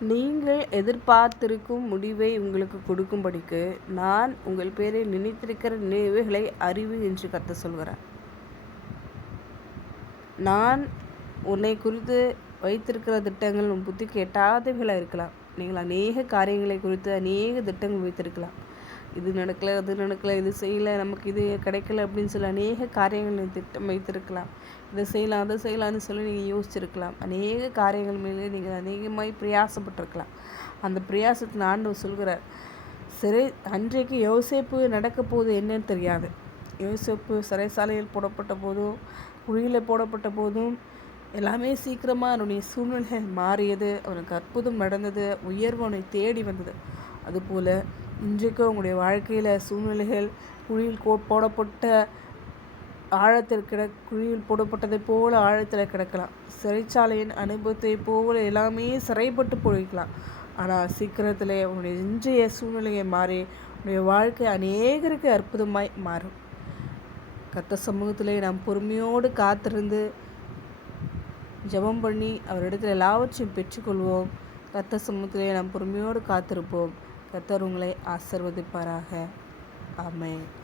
நீங்கள் எதிர்பார்த்திருக்கும் முடிவை உங்களுக்கு கொடுக்கும்படிக்கு நான் உங்கள் பேரை நினைத்திருக்கிற நினைவுகளை அறிவு என்று கத்த சொல்கிறேன் நான் உன்னை குறித்து வைத்திருக்கிற திட்டங்கள் உன் புத்திக்கு எட்டாதவைகளாக இருக்கலாம். நீங்கள் அநேக காரியங்களை குறித்து அநேக திட்டங்கள் வைத்திருக்கலாம். இது நடக்கலை அது நடக்கலை இது செய்யலை நமக்கு இது கிடைக்கல அப்படின்னு சொல்லி அநேக காரியங்கள் திட்டம் வைத்திருக்கலாம். இதை செய்யலாம் அதை செய்யலாம்னு சொல்லி நீங்கள் யோசிச்சிருக்கலாம். அநேக காரியங்கள் மேலே நீங்கள் அநேகமாய் பிரயாசப்பட்டிருக்கலாம். அந்த பிரயாசத்தை ஆண்டவர் சொல்கிறார் சிறை அன்றைக்கு யோசிப்பு நடக்க போகுது என்னன்னு தெரியாது. யோசிப்பு சிறைசாலையில் போடப்பட்ட போதும் குழியில் போடப்பட்ட போதும் எல்லாமே சீக்கிரமாக அவனுடைய சூழ்நிலை மாறியது. அவனுக்கு அற்புதம் நடந்தது உயர்வு அவனை தேடி வந்தது. அதுபோல் இன்றைக்கு உங்களுடைய வாழ்க்கையில் சூழ்நிலைகள் குழியில் கோ போடப்பட்ட ஆழத்தில் கிட குழியில் போடப்பட்டதை போல ஆழத்தில் கிடக்கலாம். சிறைச்சாலையின் அனுபவத்தை போல எல்லாமே சிறைப்பட்டு போய்க்கலாம். ஆனால் சீக்கிரத்தில் உன்னுடைய இன்றைய சூழ்நிலையை மாறி உன்னுடைய வாழ்க்கை அநேகருக்கு அற்புதமாய் மாறும். கத்த சமூகத்திலே நாம் பொறுமையோடு காத்திருந்து ஜெபம் பண்ணி அவரிடத்தில் எல்லாவற்றையும் பெற்றுக்கொள்வோம். கத்த சமூகத்திலே நாம் பொறுமையோடு காத்திருப்போம். கத்தர் உங்களை ஆசிர்வதிப்பாராக. ஆமென்.